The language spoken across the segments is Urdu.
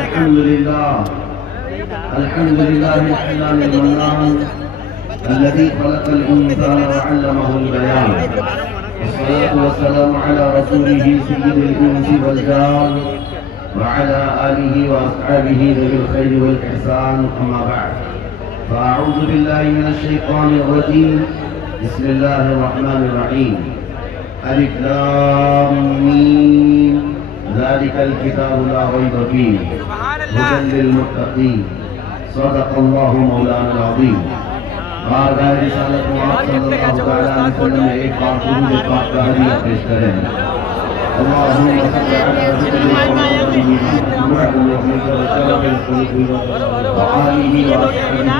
الحمد لله الحنان المنان الذي خلق الإنسان وعلمه البيان، والصلاة والسلام على رسوله سيد الإنس والجان وعلى آله وأصحابه ذوي الخير والإحسان، أما بعد، فأعوذ بالله من الشيطان الرجيم. بسم الله الرحمن الرحيم. الف لام میم ذلك الكتاب لا ريب فيه هدى للمتقين. صدق الله مولانا العظیم. بارگاہ رسالت محمد صلی اللہ تعالیٰ علیہ وسلم میں ایک بار درود پاک کا ہدیہ پیش کریں. اللهم صل على سيدنا محمد وعلى آله وصحبه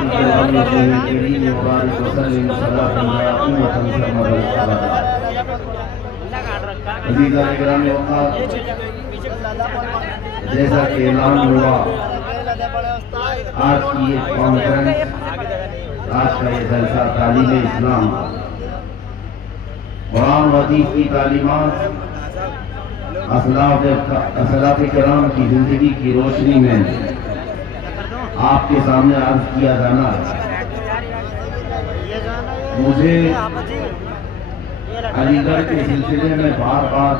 وبارك وسلم صلاة دائمة سرمدا ابدا. عزیزان کرام اوقات، جیسا کہ اعلان ہوا، آج کی یہ کانفرنس، آج کا یہ جلسہ تعلیم اسلام، قرآن و حدیث کی تعلیمات، اسلاف کرام کی زندگی کی روشنی میں آپ کے سامنے عرض کیا جانا. مجھے علی گڑھ کے سلسلے میں بار بار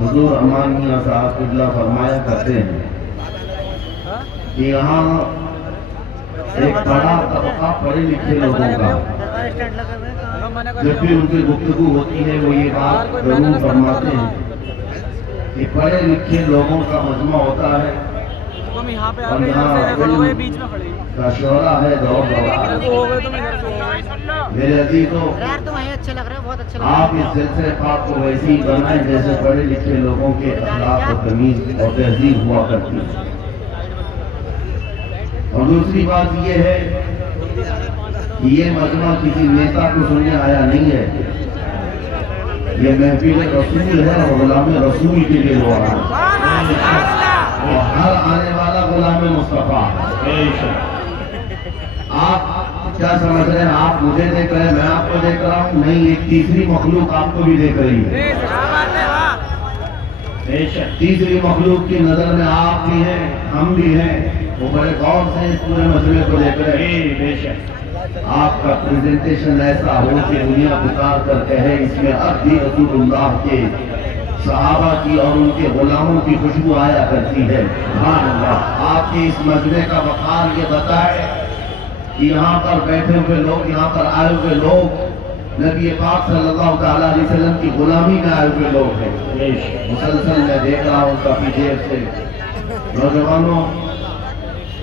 حضور امان میاں صاحب قبلہ فرمایا کرتے ہیں کہ یہاں ایک بڑا طبقہ پڑھے لکھے لوگوں کا، جب بھی ان کی گفتگو ہوتی ہے وہ یہ بات ضرور فرماتے ہیں کہ پڑھے لکھے لوگوں کا مجمع ہوتا ہے اور یہاں علم کا شعلہ ہے، دور دورہ. میرے عزیزو، آپ اس جلسے پاک کو ویسے ہی بنائیں جیسے پڑھے لکھے لوگوں کے اخلاق و تمیز اور تہذیب ہوا کرتی ہے. اور دوسری بات یہ ہے کہ یہ مجمع کسی نیتا کو سننے آیا نہیں ہے، یہ محفل رسول ہے اور غلام رسول کے لیے ہوا ہے. اور ہر آنے والا غلام مصطفیٰ. آپ کیا سمجھ رہے ہیں؟ آپ مجھے دیکھ رہے ہیں، میں آپ کو دیکھ رہا ہوں؟ نہیں، ایک تیسری مخلوق آپ کو بھی دیکھ رہی ہے. تیسری مخلوق کی نظر میں آپ بھی ہیں، ہم بھی ہیں. وہ بڑے غور سے اس پورے مسئلے کو دیکھ رہے ہیں. آپ کا پریزنٹیشن ایسا ہو کہ دنیا پکار کر کہے اس میں اب بھی رسول اللہ کے، صحابہ کی اور ان کے غلاموں کی خوشبو آیا کرتی ہے. سبحان اللہ. آپ کے اس مجمع کا وقار یہ بتائے کہ یہاں پر بیٹھے ہوئے لوگ، یہاں پر آئے ہوئے لوگ نبی پاک صلی اللہ تعالیٰ علیہ وسلم کی غلامی میں آئے ہوئے لوگ ہیں. مسلسل میں دیکھ رہا ہوں کافی دیر سے. نوجوانوں،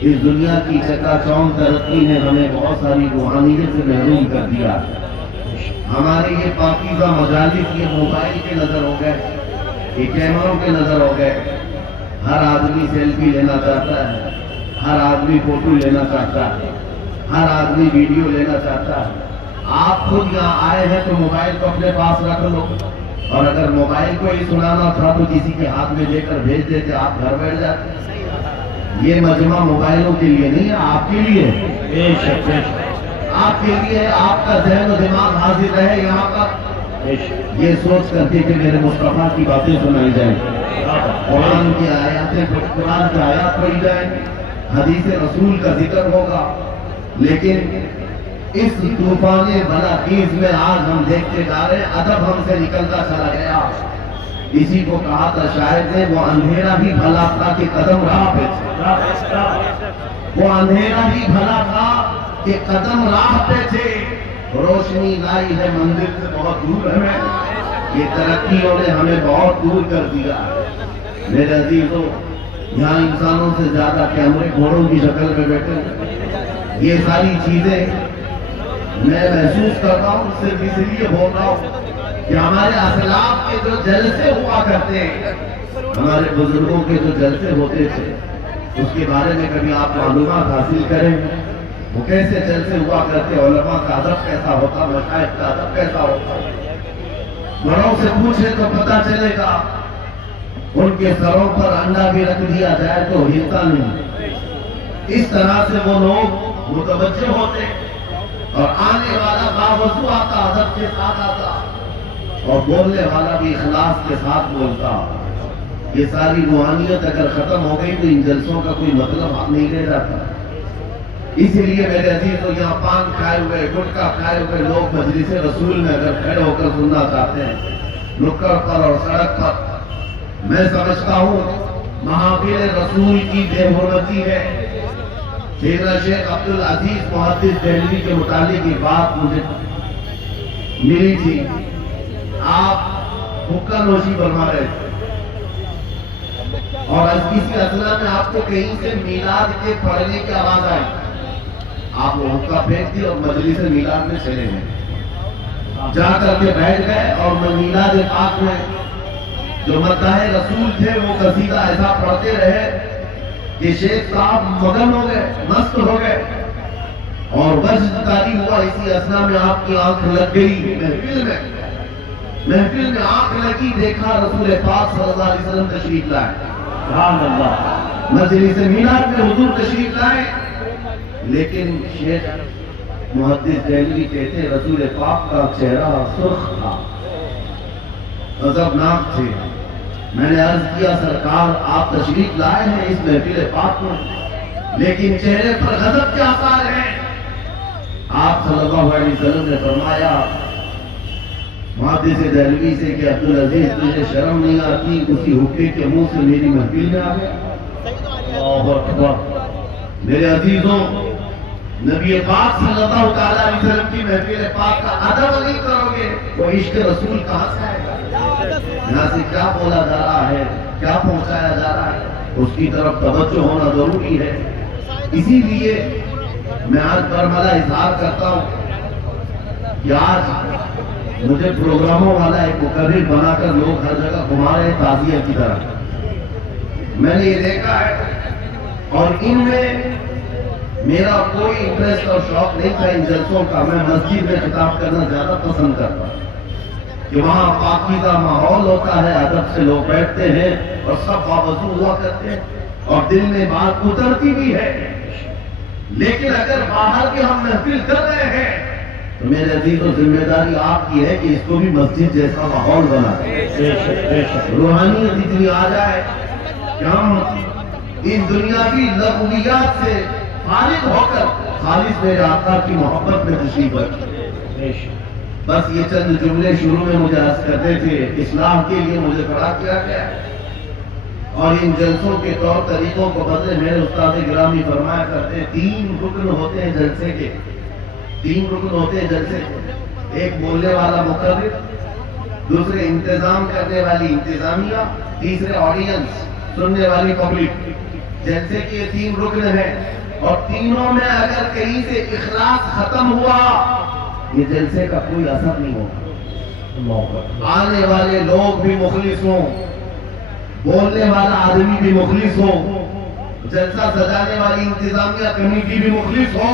اس دنیا کی چکا چوند ترقی نے ہمیں بہت ساری روحانیت سے محروم کر دیا. ہمارے یہ پاکیزہ مجالس یہ موبائل کے نظر ہو گئے، یہ کیمروں کے نظر ہو گئے. ہر آدمی سیلفی لینا چاہتا ہے، ہر آدمی فوٹو لینا چاہتا ہے، ہر آدمی ویڈیو لینا چاہتا ہے. آپ خود یہاں آئے ہیں تو موبائل کو اپنے پاس رکھ لو، اور اگر موبائل کو ہی سنانا تھا تو کسی کے ہاتھ میں لے کر بھیج دیتے، آپ گھر بیٹھ جاتے. یہ مجمع موبائلوں کے لیے نہیں ہے، آپ کے لیے. آپ کے لیے آپ کا ذہن و دماغ حاضر رہے یہاں پر، یہ سوچ کر کے کہ میرے مصطفیٰ کی باتیں سنائی جائیں، قرآن کی آیات پڑھی جائیں، حدیث رسول کا ذکر ہوگا. لیکن اس طوفان بلاخیز میں آج ہم دیکھتے جا رہے ہیں ادب ہم سے نکلتا چلا گیا. اسی کو کہا تھا شاعر نے، وہ اندھیرا بھی بھلا تھا کہ قدم راہ پہ تھے. وہ اندھیرا بھی بھلا تھا کہ قدم راہ پہ تھے، روشنی لائی ہے منزل سے بہت دور ہمیں. یہ ترقیوں نے ہمیں بہت دور کر دیا. میرے عزیزوں، یہاں انسانوں سے زیادہ کیمرے گھوڑوں کی شکل میں بیٹھے. یہ ساری چیزیں میں محسوس کرتا ہوں، صرف اس لیے بول رہا ہوں کہ ہمارے اسلاف کے جو جلسے ہوا کرتے ہیں، ہمارے بزرگوں کے جو جلسے ہوتے تھے، اس کے بارے میں کبھی آپ معلومات حاصل کریں. وہ کیسے جلسے ہوا کرتے، علماء کا ادب کیسا ہوتا، مشائخ کا ادب کیسا ہوتا. بڑوں سے پوچھیں تو پتہ چلے گا. ان کے سروں پر انڈا بھی رکھ دیا جائے تو ہلتا نہیں. اس طرح سے وہ لوگ متوجہ ہوتے اور آنے والا باوضو آتا، ادب کے ساتھ آتا، اور بولنے والا بھی اخلاص کے ساتھ بولتا. یہ ساری روحانیت اگر ختم ہو گئی تو ان جلسوں کا کوئی مطلب نہیں رہ جاتا. اسی لیے میرے عزیزوں یہاں پان کھائے ہوئے گٹکا کھائے ہوئے لوگ مجلس رسول میں اگر کھڑے ہو کر سننا چاہتے ہیں نکڑ پر اور سڑک پر، میں سمجھتا ہوں محافل رسول کی بے حرمتی ہے. سیدنا شیخ عبدالعزیز محدث دہلوی کے متعلق یہ بات مجھے ملی تھی. آپ حقہ نوشی فرما رہے تھے اور کسی اثنا میں آپ کو کہیں سے میلاد کے پڑھنے کی آواز آئی. آپ وہ حقہ پھینک دی اور مجلس میلاد میں چلے گئے، جا کر کے بیٹھ گئے اور میلاد پاک میں جو مداح رسول تھے وہ قصیدہ ایسا پڑھتے رہے کہ شیخ صاحب مگن ہو گئے، مست ہو گئے. اور وجد طاری ہوا، اسی اثنا میں آپ کی آنکھ لگ گئی محفل میں آنکھ لگی، دیکھا رسول پاک صلی اللہ علیہ وسلم تشریف لائے. سبحان اللہ، مجلس میلاد میں حضور تشریف لائے. لیکن شیخ محدث دہلوی کہتے رسول پاک کا چہرہ سرخ تھا، غضبناک تھے. میں نے عرض کیا سرکار آپ تشریف لائے ہیں اس محفل پاک میں لیکن چہرے پر غضب کے آثار ہیں. آپ صلی اللہ علیہ وسلم نے فرمایا محدث دہلوی سے کہ عبدالعزیز تجھے شرم نہیں آتی اسی حقے کے منہ سے میری محفل میں آ گیا. اللہ اکبر. میرے عزیزوں نبی پاک صلی اللہ علیہ وسلم کی محفل پاک کا ادب نہیں کرو گے وہ عشق رسول کہاں سے آئے گا؟ یہاں سے کیا بولا جا رہا ہے، کیا پہنچایا جا رہا ہے، اس کی طرف توجہ ہونا ضروری ہے. اسی لیے میں آج برملا اظہار کرتا ہوں کہ آج مجھے پروگراموں والا ایک مقرر بنا کر لوگ ہر جگہ گھما رہے تعزیہ کی طرح. میں نے یہ دیکھا ہے اور ان میں میرا کوئی انٹرسٹ اور شوق نہیں تھا ان جلسوں کا. میں مسجد میں خطاب کرنا زیادہ پسند کرتا ہوں کہ وہاں پاکیزہ ماحول ہوتا ہے، ادب سے لوگ بیٹھتے ہیں اور سب باوضو ہوا کرتے ہیں اور دل میں بات اترتی بھی ہے. لیکن اگر باہر کے ہم محفل کر رہے ہیں تو میرے عزیزوں ذمہ داری آپ کی ہے کہ اس کو بھی مسجد جیسا ماحول بنا دیں. روحانیت اتنی آ جائے کہ ہم ان دنیاوی لغویات سے فارغ ہو کر خالص میرے آقا کی محبت میں تشریف رکھیں. بس یہ چند جملے شروع میں مجھے عرض کرتے تھے، اصلاح کے لیے مجھے کھڑا کیا گیا اور ان جلسوں کے طور طریقوں کو بدلے. میرے استاد گرامی فرمایا کرتے ہیں 3 رکن ہوتے ہیں جلسے کے، 3 رکن ہوتے ہیں جلسے کے. ایک بولنے والا مقرر، دوسرے انتظام کرنے والی انتظامیہ، تیسرے آڈینس سننے والی پبلک. جلسے کے یہ 3 رکن ہیں اور تینوں میں اگر کہیں سے اخلاص ختم ہوا یہ جلسے کا کوئی اثر نہیں ہوگا. آنے والے لوگ بھی مخلص ہوں، بولنے والا آدمی بھی مخلص ہو، جلسہ سجانے والی انتظامیہ کمیٹی بھی مخلص ہو،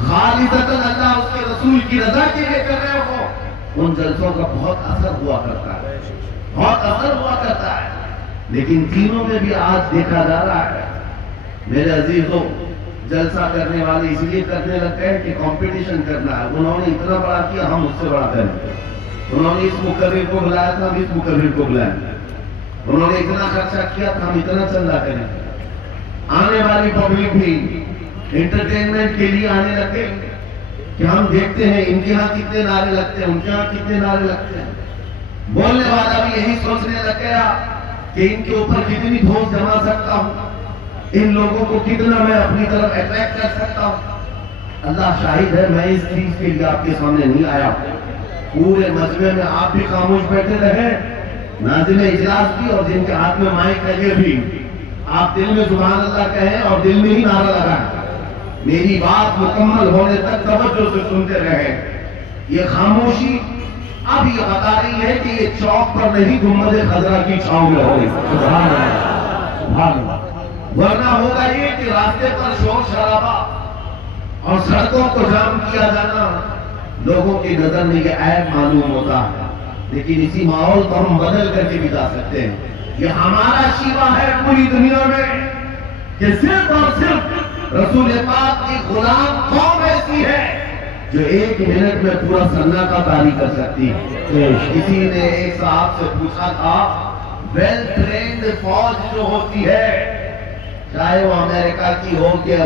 خالصتاً اللہ اس کے رسول کی رضا کے لیے کر رہے ہو، ان جلسوں کا بہت اثر ہوا کرتا ہے، بہت اثر ہوا کرتا ہے. لیکن تینوں میں بھی آج دیکھا جا رہا ہے میرے عزیزوں جلسہ کرنے والے اس لیے کرنے لگ گئے کہ کمپٹیشن کرنا ہے. انہوں نے اتنا بڑا کیا ہم اس سے بڑا کریں. انہوں نے اس مقرر کو بلایا تھا ہم اس مقرر کو بلائیں. انہوں نے اتنا خرچہ کیا تھا ہم اتنا چندہ کریں. آنے والی پبلک بھی انٹرٹینمنٹ کے لیے آنے لگے کہ ہم دیکھتے ہیں ان کے یہاں کتنے نعرے لگتے ہیں، ان کے یہاں کتنے نعرے لگتے ہیں. بولنے والا بھی یہی سوچنے لگ گیا کہ ان کے اوپر کتنی دھوس جما سکتا ہوں، ان لوگوں کو کتنا میں اپنی طرف اٹریکٹ کر سکتا ہوں. اللہ شاہد ہے میں اس چیز کے لیے آپ کے سامنے نہیں آیا. پورے مجمع میں آپ بھی خاموش بیٹھے رہے، ناظم اجلاس بھی اور جن کے ہاتھ میں مائک لگے بھی آپ دل میں سبحان اللہ کہیں اور دل میں ہی نعرہ لگائیں. میری بات مکمل ہونے تک توجہ سے سنتے رہیں. یہ خاموشی اب یہ بتا رہی ہے کہ یہ چوک پر نہیں گنبد خضرا کی چھاؤں میں ہوگی. سبحان اللہ سبحان اللہ. ورنہ ہوگا یہ کہ راستے پر شور شرابہ اور سڑکوں کو جام کیا جانا لوگوں کی نظر میں یہ عیب معلوم ہوتا ہے. لیکن اسی ماحول کو ہم بدل کر کے بھی جا سکتے ہیں. یہ ہمارا شیوا ہے پوری دنیا میں کہ صرف اور صرف رسول پاک کی غلام قوم ایسی ہے جو 1 منٹ میں پورا سنہ کا طاری کر سکتی ہے. کسی نے ایک صاحب سے پوچھا تھا ویل ٹرینڈ فوج جو ہوتی ہے، چاہے وہ امریکہ کی ہو کہ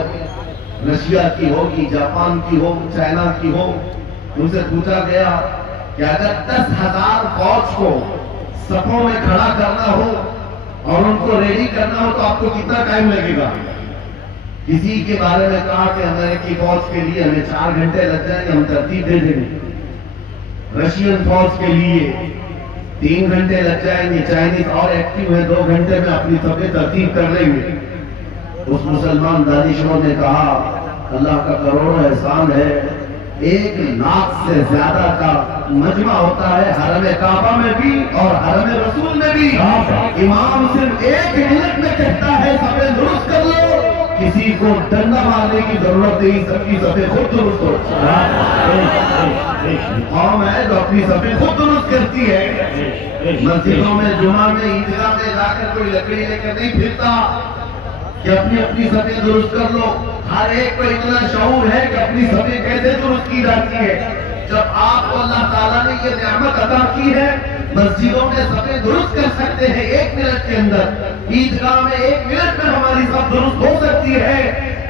رشیا کی ہو کہ جاپان کی ہو، چائنا کی ہو، ان سے پوچھا گیا کہ اگر 10,000 فوج کو صفوں میں کھڑا کرنا ہو اور ان کو ریڈی کرنا ہو تو آپ کو کتنا ٹائم لگے گا؟ کسی کے بارے میں کہا کہ امریکی فوج کے لیے ہمیں 4 گھنٹے لگ جائیں گے، ہم ترتیب دے دیں گے۔ رشین فوج کے لیے 3 گھنٹے لگ جائیں گے، چائنیز اور ایکٹیو ہے، 2 گھنٹے میں اپنی صفیں ترتیب کر لیں گے۔ اس مسلمان دانشور نے کہا اللہ کا کروڑوں احسان ہے، 1 لاکھ سے زیادہ کا مجمع ہوتا ہے حرم کعبہ میں بھی اور حرم رسول میں بھی، امام صرف 1 منٹ میں کہتا ہے صفیں درست کر لو، کسی کو ڈنڈا مارنے کی ضرورت نہیں، سب کی صفیں خود درست ہو۔ قوم ہے جو اپنی صفیں خود درست کرتی ہے۔ مسجدوں میں، جمعہ میں، عیدگاہ میں جا کر کوئی لکڑی لے کر نہیں پھرتا کہ اپنی صفیں درست کر لو۔ ہر ایک کو اتنا شعور ہے کہ اپنی صفیں کیسے درست کی جاتی ہے۔ جب آپ کو اللہ تعالیٰ نے یہ نعمت عطا کی ہے، مسجدوں میں صفیں درست کر سکتے ہیں 1 منٹ کے اندر، عیدگاہ میں 1 منٹ میں ہماری صف درست ہو سکتی ہے۔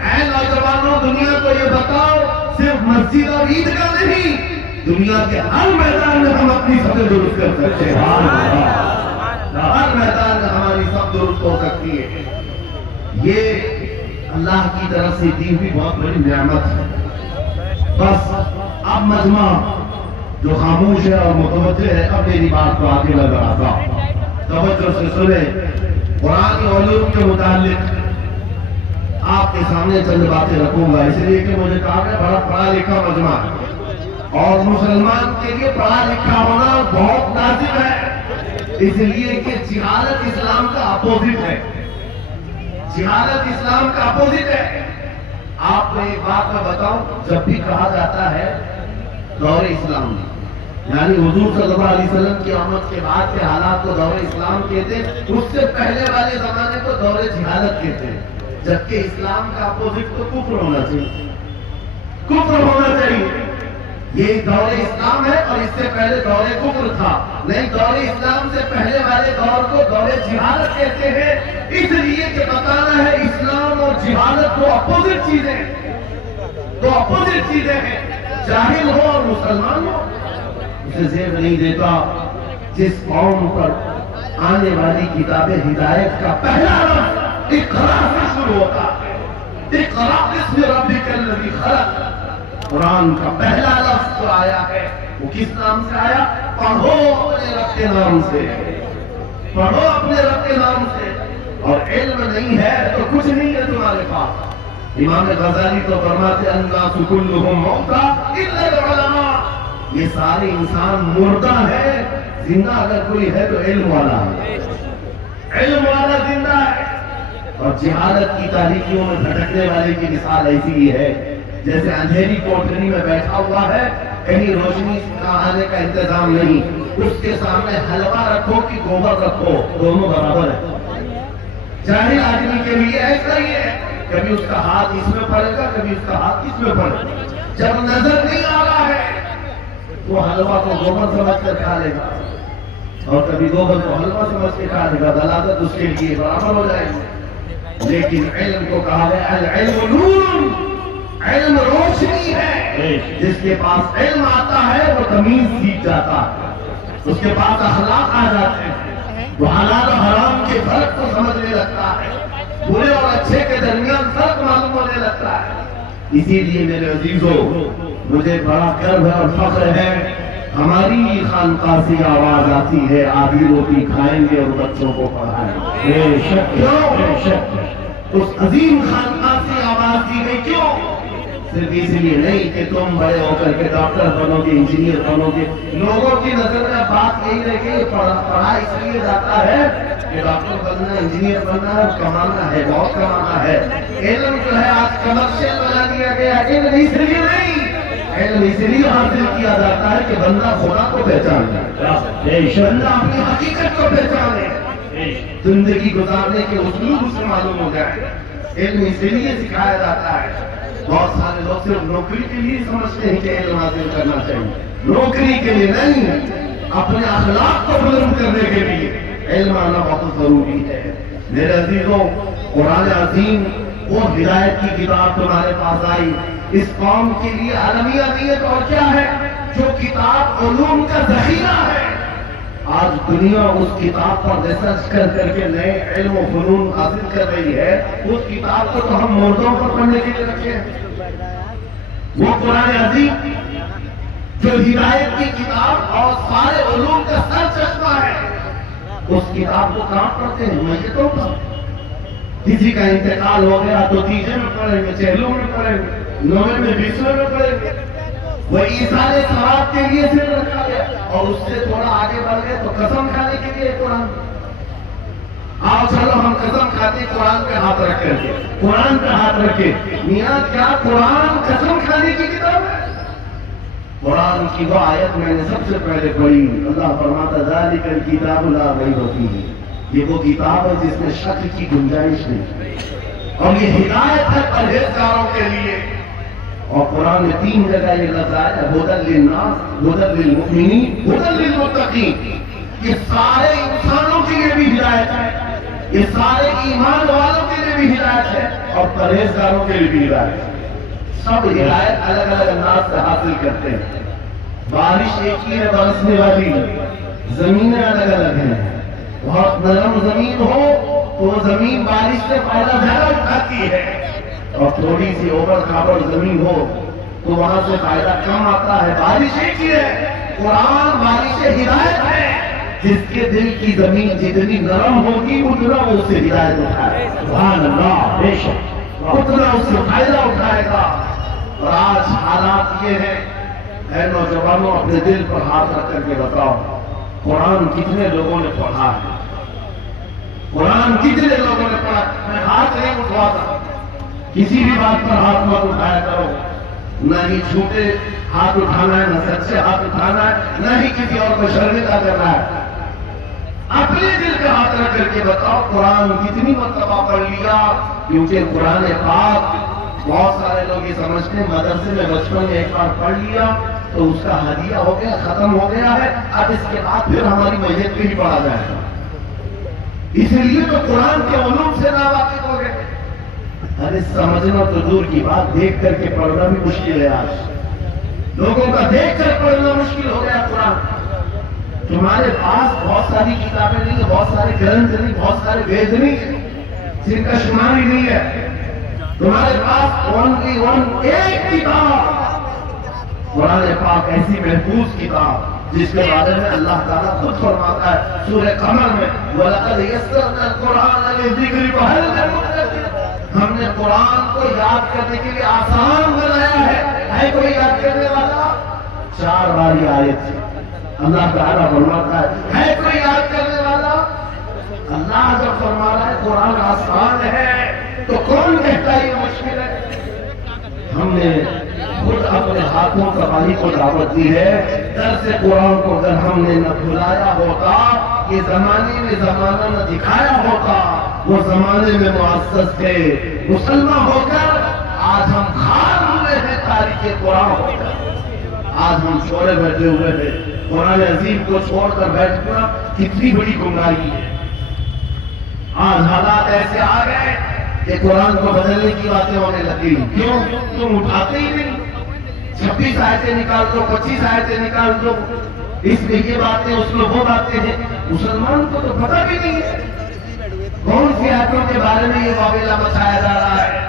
اے نوجوانوں، دنیا کو یہ بتاؤ صرف مسجد اور عیدگاہ نہیں، دنیا کے ہر میدان میں ہم اپنی صفیں درست کر سکتے ہیں۔ ہر میدان میں ہماری صف درست ہو سکتی ہے۔ یہ اللہ کی طرف سے دی ہوئی بہت بڑی نعمت ہے۔ بس اب مجمع جو خاموش ہے اور متوجہ ہے، اب میری بات کو آگے لگ رہا تھا، توجہ سے سنیں۔ قرآن علوم کے متعلق آپ کے سامنے چند باتیں رکھوں گا، اس لیے کہ مجھے کہا کہ بڑا پڑھا لکھا مجمع ہے اور مسلمان کے لیے پڑھا لکھا ہونا بہت لازم ہے، اس لیے کہ جہالت اسلام کا اپوزٹ ہے۔ جہالت اسلام کا اپوزٹ ہے۔ آپ کو ایک بات میں بتاؤں، جب بھی کہا جاتا ہے دور اسلام میں، یعنی حضور صلی اللہ علیہ وسلم کی آمد کے بعد کے حالات کو دور اسلام کہتے ہیں، اس سے پہلے والے زمانے کو دور جہالت کہتے ہیں، جبکہ اسلام کا اپوزٹ تو کفر ہونا چاہیے، کفر ہونا چاہیے۔ یہ دور اسلام ہے اور اس سے پہلے دور کفر تھا، نہیں، دور اسلام سے پہلے والے دور کو دور جہالت کہتے ہیں، اس لیے کہ بتانا ہے اسلام اور جہالت دو اپوزٹ چیزیں ہیں، دو اپوزٹ چیزیں ہیں۔ جاہل ہو اور مسلمان ہو اسے زیب نہیں دیتا۔ جس قوم پر آنے والی کتاب ہدایت کا پہلا لفظ اقرا سے شروع ہوتا ہے، اقرا بسم ربک الذی خلق، قرآن کا پہلا لفظ جو آیا ہے وہ کس نام سے آیا؟ پڑھو اپنے رب کے نام سے، پڑھو اپنے رب کے نام سے۔ اور علم نہیں ہے تو کچھ نہیں ہے تمہارے پاس۔ امام غزالی تو فرماتے الناس کلہم موتیٰ الا العلماء، یہ سارے انسان مردہ ہے، زندہ اگر کوئی ہے تو علم والا ہے، علم والا زندہ ہے۔ اور جہالت کی تاریکیوں میں بھٹکنے والے کی مثال ایسی ہی ہے جیسے اندھیری کوٹری میں بیٹھا ہوا ہے، کہیں روشنی کا آنے کا انتظام نہیں، اس کے سامنے حلوہ رکھو کہ گوبر رکھو، دونوں برابر ہے۔ جاہل آدمی کے لیے ایسا ہی ہے، کبھی اس کا ہاتھ اس میں پڑے گا، کبھی اس کا ہاتھ اس میں پڑے گا۔ جب نظر نہیں آ رہا ہے وہ حلوہ کو گوبر سمجھ کر کھا لے گا اور کبھی گوبر کو حلوہ سمجھ کے کھا لے گا، دلالت اس کے لیے برابر ہو جائے گی۔ لیکن علم کو کہا ہے العلم نور، علم روشنی ہے، جس کے پاس علم آتا ہے وہ تمیز سیکھ جاتا ہے، اس کے پاس اخلاق آ جاتے ہیں، وہ حلال و حرام کے فرق کو سمجھنے لگتا ہے، برے اور اچھے کے درمیان فرق معلوم ہونے لگتا ہے۔ اسی لیے میرے عزیزو، مجھے بڑا گرو ہے اور فخر ہے، ہماری خانقاہ سے آواز آتی ہے آدھی روٹی کھائیں گے اور بچوں کو پڑھائیں گے۔ کیوں؟ اس عظیم خانقاہ سے آواز دی گئی، کیوں؟ صرف اس لیے نہیں کہ تم بڑے ہو کر کے ڈاکٹر بنو گے، انجینئر بنو گے۔ لوگوں کی نظر میں بات یہی رہے کہ پڑھا اس لیے جاتا ہے کہ ڈاکٹر بننا ہے، انجینئر بننا ہے، کمانا ہے، بہت کمانا ہے۔ علم جو ہے آج کمرشل بنا دیا گیا، علم اس لیے نہیں، علم اس لیے حاصل کیا جاتا ہے کہ بندہ خدا کو پہچانے، بندہ اپنی حقیقت کو پہچانے، زندگی گزارنے کے اسلوب اسے معلوم ہو جائے۔ علم اس لیے سکھایا جاتا ہے۔ بہت سارے لوگ صرف نوکری کے لیے سمجھتے ہیں کہ علم حاصل کرنا چاہیے، نوکری کے لیے نہیں، اپنے اخلاق کو بلند کرنے کے لیے، علم آنا بہت ضروری ہے. میرے عزیزوں، قرآن عظیم وہ ہدایت کی کتاب تمہارے پاس آئی، اس قوم کے لیے عالمی اہمیت اور کیا ہے؟ جو کتاب علوم کا ذخیرہ ہے. آج دنیا اس کتاب پر ریسرچ کر کر کے نئے علم و فنون حاصل کر رہی ہے. اس کتاب کو تو ہم مردوں پر پڑھنے کے لیے رکھے ہیں. وہ قرآن عظیم جو ہدایت کی کتاب اور سارے علوم کا سر چشمہ ہے، اس کتاب کو کہاں پڑھتے ہیں؟ میتوں پر. کسی کا انتقال ہو گیا تو تیجے میں پڑھیں گے، چہلوں میں پڑھیں گے، نوے میں، بیسویں میں پڑھیں گے. وہ ایثار ثواب کے لیے صرف رکھا گیا. اور اس سے تھوڑا آگے بڑھ گئے تو قسم کھانے کے لیے قرآن. آؤ چلو ہم قسم کھاتے قرآن پہ ہاتھ رکھ کر کے، قرآن پہ ہاتھ رکھے. میاں کیا قرآن قسم کھانے کی کتاب ہے؟ قرآن کی وہ آیت میں نے سب سے پہلے پڑھی، اللہ فرماتا ذالک الکتاب لا ریب فیہ، یہ وہ کتاب ہے جس میں شک کی گنجائش نہیں، اور یہ ہدایت ہے پرہیزگاروں کے لیے. اور قرآن میں 3 جگہ یہ لفظ آیا ہے، ھدی للناس، ھدی للمؤمنین، ھدی للمتقین. یہ سارے انسانوں کے لیے بھی ہدایت ہے، یہ سارے ایمان والوں کے لیے بھی ہدایت ہے، اور پرہیزگاروں کے لیے بھی ہدایت ہے. سب ہدایت الگ الگ انداز سے حاصل کرتے ہیں. بارش ایک ہی ہے برسنے والی، زمینیں الگ الگ ہیں. بہت نرم زمین ہو تو وہ زمین بارش سے فائدہ زیادہ اٹھاتی ہے، اور تھوڑی سی اوبر کھابڑ زمین ہو تو وہاں سے فائدہ کم آتا ہے. بارش ایک ہی ہے. قرآن بارش ہدایت ہے. جس کے دل کی زمین جتنی نرم ہوگی اتنا وہ اس سے ہدایت اٹھائے. سبحان اللہ، بے شک اتنا اس سے فائدہ اٹھائے گا. اور آج حالات یہ ہیں، اے نوجوانوں اپنے دل پر ہاتھ رکھ کر کے بتاؤ، قرآن کتنے لوگوں نے پڑھا ہے؟ قرآن کتنے لوگوں نے پڑھا؟ میں ہاتھ نہیں اٹھواتا، کسی بھی بات پر ہاتھ مت اٹھایا کرو. نہ ہی جھوٹے ہاتھ اٹھانا ہے، نہ سچے ہاتھ اٹھانا ہے، نہ ہی کسی اور کو شرمندہ کرنا ہے. اپنے دل کا ہاتھ رکھ کر کے بتاؤ قرآن کتنی مرتبہ پڑھ لیا. کیونکہ قرآن پاک بہت سارے لوگ یہ سمجھتے ہیں مدرسے میں بچپن میں ایک بار پڑھ لیا تو اس کا ہدیہ ہو گیا، ختم ہو گیا ہے، اب اس کے بعد پھر ہماری میت پہ ہی پڑھا جائے گا. اسی لیے تو قرآن کے علوم سے ناواقف ہو گئے. ارے سمجھنا تو دور کی بات، دیکھ کر کے پڑھنا بھی مشکل ہے. آج لوگوں کا دیکھ کر پڑھنا مشکل ہو گیا. قرآن تمہارے پاس بہت ساری کتابیں نہیں ہیں، بہت سارے گرنتھ نہیں، بہت سارے وید نہیں ہیں جن کا شمار ہی نہیں ہے. تمہارے پاس اونلی ون ایک کتاب قرآن پاک، ایسی محفوظ کتاب جس کے بارے میں اللہ تعالیٰ خود فرماتا ہے سورہ قمر میں، وَلَقَدْ يَسَّرْنَا الْقُرْآنَ لِلذِّكْرِ فَهَلْ مِن مُدَّكِرٍ. ہم نے قرآن کو یاد کرنے کے لیے آسان بنایا ہے کوئی یاد کرنے والا؟ 4 بار یہ آیت ہے. اللہ تعالیٰ فرماتا ہے کوئی یاد کرنے والا؟ اللہ جب فرما رہا ہے قرآن آسان ہے تو کون کہتا ہے یہ مشکل ہے؟ ہم نے خود اپنے ہاتھوں تباہی کو دعوت دی ہے. درس قرآن کو اگر ہم نے نہ بھلایا ہوتا، یہ زمانے میں زمانہ نہ دکھایا ہوتا، وہ زمانے میں معزز تھے. مسلمان ہو کر آج ہم خار ہوئے ہیں تاریخ قرآن ہو کر. آج ہم چھوڑے بیٹھے ہوئے ہیں. قرآن عظیم کو چھوڑ کر بیٹھنا کتنی بڑی گمراہی ہے. آج حالات ایسے آ گئے کہ قرآن کو بدلنے کی باتیں ہونے لگی. کیوں؟ تم اٹھاتے ہی نہیں. 26 آیتیں نکال دو، 25 آیتیں نکال دو، اس میں یہ باتیں، اس میں وہ باتیں ہیں. مسلمان کو تو پتہ بھی نہیں ہے کون سی آیتوں کے بارے میں یہ واویلا مچایا جا رہا ہے.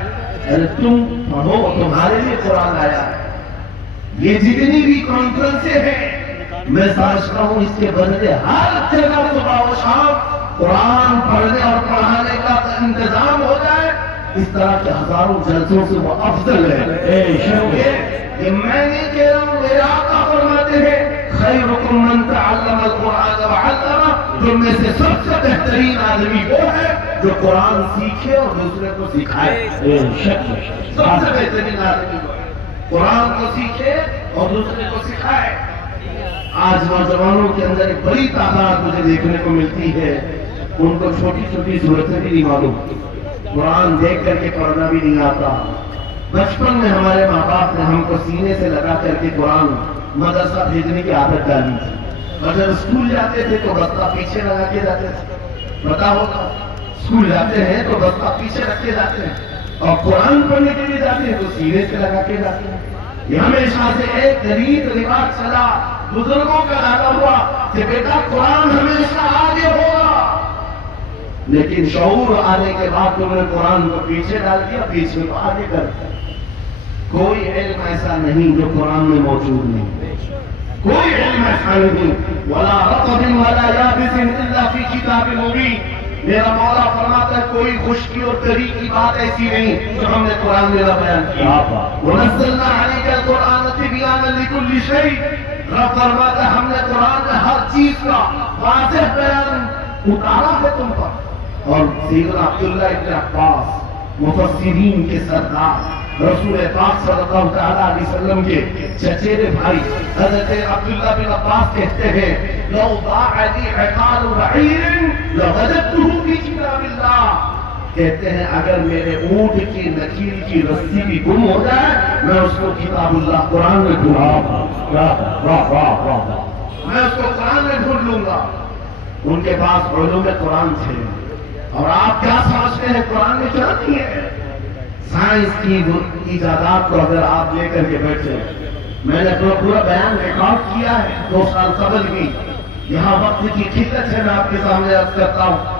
ارے تم پڑھو، تمہارے لیے قرآن آیا ہے. یہ جتنی بھی کانفرنسیں ہیں میں سمجھتا ہوں اس کے بدلے ہر جگہ صبح و شام قرآن پڑھنے اور پڑھانے کا انتظام ہو جائے. اس طرح کے ہزاروں جلسوں سے وہ افضل ہے. یہ میں نہیں کہہ رہا ہوں، میرے آقا فرماتے ہیں خیرکم من تعلم القرآن وعلمہ. تم میں سے سب سے بہترین آدمی وہ ہے جو قرآن سیکھے اور دوسرے کو سکھائے. سب سے بہترین آدمی وہ ہے قرآن کو سیکھے اور دوسرے کو سکھائے. آج نوجوانوں کے اندر ایک بڑی تعداد مجھے دیکھنے کو ملتی ہے، ان کو چھوٹی چھوٹی صورتیں بھی نہیں معلوم، قرآن دیکھ کر کے پڑھنا بھی نہیں آتا. بچپن میں ہمارے ماں باپ نے ہم کو سینے سے لگا کر کے قرآن مدرسہ بھیجنے کی عادت ڈالی تھی. اور جب اسکول جاتے تھے تو بستہ پیچھے لگا کے جاتے تھے. پتا ہوگا اسکول جاتے ہیں تو بستا پیچھے رکھ کے جاتے ہیں اور قرآن پڑھنے کے لیے جاتے ہیں تو سینے سے لگا کے جاتے ہیں. یہ ہمیشہ سے ایک غریب رواج چلا, بزرگوں کا دادا ہوا کہ بیٹا قرآن ہمیشہ آگے ہوگا, لیکن شعور آنے کے بعد تم نے قرآن کو پیچھے ڈال دیا, پیچھے کو آگے کر دیا. کوئی علم ایسا نہیں جو قرآن میں موجود نہیں, کوئی علم ایسا نہیں. وَلَا رَطَبٍ وَلَا يَابِسٍ إِلَّا فِي كِتَابٍ مُبِينٍ. میرا مولا فرماتا ہے کوئی خشکی اور تری کی بات ایسی نہیں جو ہم نے قرآن میں بیان کیا. وَنَزَّلْنَا عَلَيْكَ الْقُرْآنَ تِبْيَانًا لِكُلِّ شَيْءٍ. رب فرماتا ہے ہم نے قرآن میں ہر چیز کا واضح بیان اتارا ہے تم پر. اور سیدنا عبداللہ ابن عباس مفسرین کے سردار رسول پاک صلی اللہ تعالیٰ علیہ وسلم کے چچیرے بھائی حضرت عبداللہ بن عباس کہتے ہیں لو ضاع لي عقال بعير لوجدته في كتاب الله. کہتے ہیں اگر میرے اونٹ کی نکیل کی رسی بھی گم ہو جائے میں اس کو کتاب اللہ قرآن میں ڈھونڈوں گا, میں اس کو قرآن میں ڈھونڈ لوں گا. ان کے پاس علوم قرآن تھے. اور آپ کیا سمجھتے ہیں قرآن میں کیا نہیں ہے؟ سائنس کی ایجادات کو اگر آپ لے کر کے بیٹھے, میں نے اپنا پورا بیان ریکارڈ کیا ہے 2 سال قبل کی. یہاں وقت کی قلت ہے, میں آپ کے سامنے عرض کرتا ہوں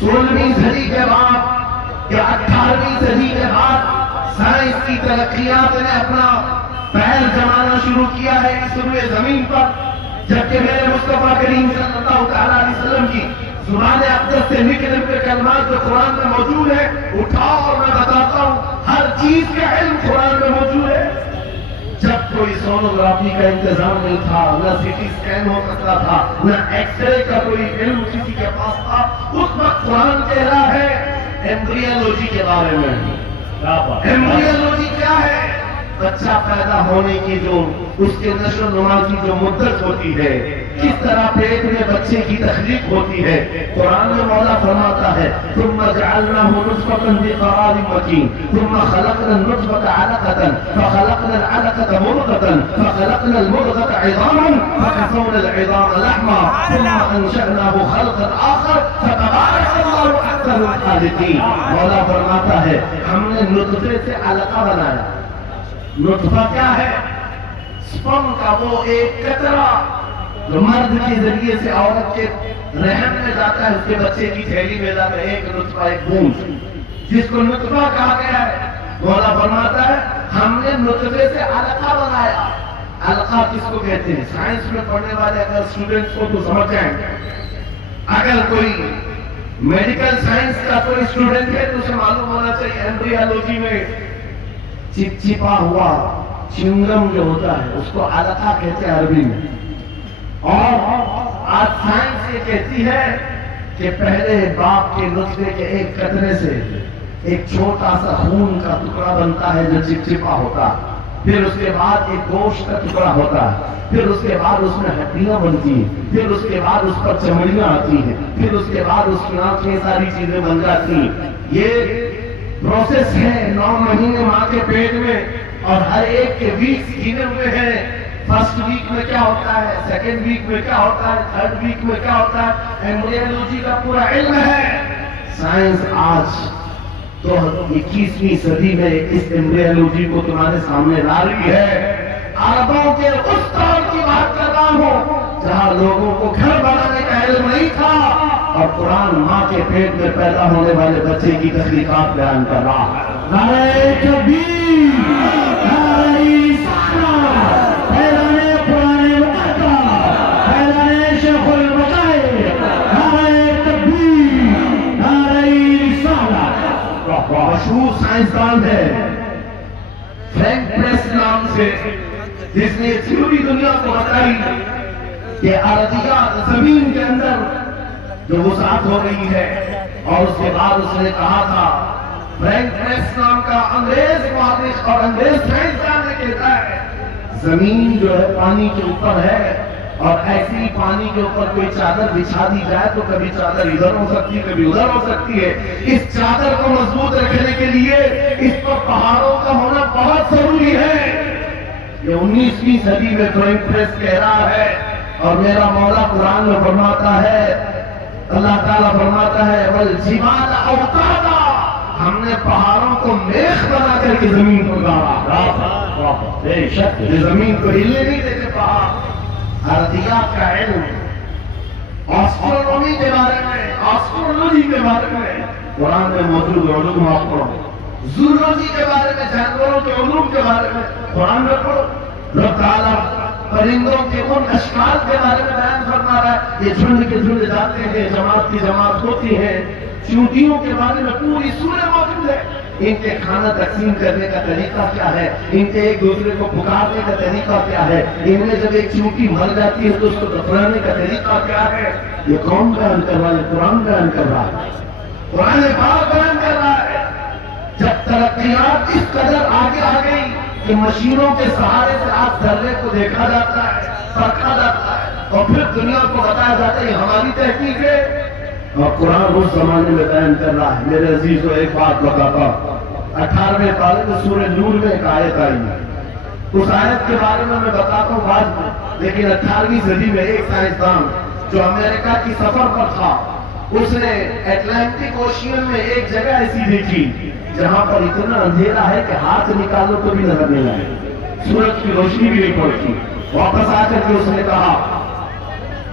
16ویں صدی کے بعد یا 18ویں صدی کے بعد سائنس کی ترقیات نے اپنا پیر جمانا شروع کیا ہے اس روئے زمین پر, جبکہ میرے مصطفیٰ کریم صلی اللہ تعالیٰ علیہ وسلم کی زبان اقدس سے نکلے ہوئے کلمات جو قرآن میں موجود ہے اٹھاؤ اور میں بتاتا ہوں ہر چیز کا علم قرآن میں موجود ہے. جب کوئی سونوگرافی کا انتظام نہیں تھا, نہ سی ٹی اسکین ہو سکتا تھا, نہ ایکس رے کا کوئی علم کسی کے پاس تھا, اس وقت قرآن کہہ رہا ہے ایمبریولوجی کے بارے میں. ایمبریولوجی کیا ہے؟ بچہ پیدا ہونے کی جو اس کے نشو و نما کی جو مدت ہوتی ہے, کس طرح پیٹ میں بچے کی تخلیق ہوتی ہے. قرآن میں مولا فرماتا ہے ثم جعلناه نطفة في قرار مكين ثم خلقنا النطفة علقة فخلقنا العلقة مضغة فخلقنا المضغة عظاما فكسونا العظام لحما ثم انشأناه خلقا آخر فتبارك الله أحسن الخالقين. مولا فرماتا ہے ہم نے نطفے سے علقہ بنایا. نطفہ کیا ہے؟ سپرم کا وہ ایک قطرہ جو مرد کے ذریعے سے عورت کے رحم میں جاتا ہے, اس کے بچے کی تھیلی میں جاتا ہے, ایک نطفہ, ایک بوند, جس کو نطفہ کہا گیا ہے. مولا فرماتا ہے ہم نے نطفے سے علقہ بنایا. علقہ کس کو کہتے ہیں؟ سائنس میں پڑھنے والے اگر اسٹوڈنٹس کو تو سمجھ جائیں. اگر کوئی میڈیکل سائنس کا کوئی اسٹوڈنٹ ہے تو اسے معلوم ہونا چاہیے ایمبریولوجی میں چپچپا ہوا چنگم جو ہوتا ہے اس کو علقہ کہتے ہیں عربی میں. اور آج سائنس یہ کہتی ہے کہ پہلے باپ کے نطفے کے ایک قطرے سے ایک چھوٹا سا خون کا ٹکڑا بنتا ہے جو چپچپا ہوتا ہے, پھر اس کے بعد ایک گوشت کا ٹکڑا ہوتا ہے, پھر اس کے بعد اس میں ہڈیاں بنتی ہیں, پھر اس کے بعد اس پر چمڑیاں آتی ہیں, پھر اس کے بعد اس کی آنکھیں ساری چیزیں بن جاتی ہیں. یہ پروسیس ہے 9 مہینے ماں کے پیٹ میں, اور ہر ایک کے ویکس گنے ہوئے ہیں. فرسٹ ویک میں کیا ہوتا ہے, سیکنڈ ویک میں کیا ہوتا ہے, تھرڈ ویک میں کیا ہوتا ہے, ایمبریولوجی کا پورا علم ہے. سائنس آج تو 21ویں صدی میں اس ایمبریولوجی کو تمہارے سامنے لا رہی ہے. عربوں کے اس دور کی بات کر رہا ہوں جہاں لوگوں کو گھر بنانے کا علم نہیں تھا, اور قرآن ماں کے پیٹ میں پیدا ہونے والے بچے کی تخلیقات بیان کر رہا ہے. نعرہ تکبیر, نعرہ رسالت, اعلان قرآن مقدس, اعلان شیخ المشائخ, نعرہ تکبیر, نعرہ رسالت. مشہور سائنسدان ہے فرینک پریس نام سے, جس نے تھیوری دنیا کو بتائی کہ ارضیات زمین کے اندر جو وسعت ہو رہی ہے. اور اس کے بعد اس نے کہا تھا, فرینک پریس نام کا انگریز مورخ اور انگریز سائنسدان نے کہتا ہے زمین جو ہے پانی کے اوپر ہے, اور ایسی پانی کے اوپر کوئی چادر بچھا دی جائے تو کبھی چادر ادھر ہو سکتی ہے, کبھی ادھر ہو سکتی ہے. اس چادر کو مضبوط رکھنے کے لیے اس پر پہاڑوں کا ہونا بہت ضروری ہے. یہ 19ویں صدی میں فرینک پریس کہہ رہا ہے, اور میرا مولا قرآن میں فرماتا ہے اللہ تعالیٰ فرماتا ہے والجبال اوتادا، ہم نے پہاڑوں کو میخ بنا کر کے زمین کو گاڑا. بے شک یہ زمین کو ہلنے نہیں دیتے پہاڑ. ارضیات کا علم، آسٹرونومی کے بارے میں، آسٹرولوجی کے بارے میں قرآن میں موجود علوم آپ پڑھو. زولوجی کے بارے میں، جانوروں کے علوم کے بارے میں قرآن میں پڑھو. رب تعالیٰ پرندوں کے ان اشکال کے بارے میں بیان فرما رہا ہے، یہ جھنڈ کے جھنڈ جاتے ہیں، جماعت کی جماعت ہوتی ہے. چونٹیوں کے بارے میں پوری سورہ موجود ہے. ان کے کھانا تقسیم کرنے کا طریقہ کیا ہے، ان کے ایک دوسرے کو پکارنے کا طریقہ کیا ہے، ان میں جب ایک چونٹی مر جاتی ہے تو اس کو دفنانے کا طریقہ کیا ہے. یہ کون بیان کر رہا ہے؟ قرآن بیان کر رہا ہے. قرآن پاک بیان کر رہا ہے. جب ترقیات اس قدر آگے آ گئی کہ مشینوں کے سہارے سے آج ذرے کو دیکھا جاتا ہے، پرکھا جاتا ہے اور پھر دنیا کو بتایا جاتا ہے یہ ہماری تحقیق ہے. اور قرآن اس زمانے میں بیان کر رہا ہے. میرے عزیزو ایک بات بتاتا ہوں، 18ویں پارے میں سورہ نور میں ایک آیت آئی ہے. اس آیت کے بارے میں بتاتا ہوں بعد میں، لیکن 18ویں صدی میں ایک سائنسدان جو امریکہ کی سفر پر تھا، اس نے اٹلانٹک اوشین میں ایک جگہ ایسی دیکھی جہاں پر اتنا اندھیرا ہے کہ ہاتھ نکالو تو بھی نظر نہیں آئے، سورج کی روشنی بھی نہیں پڑتی. واپس آ کر کے اس نے کہا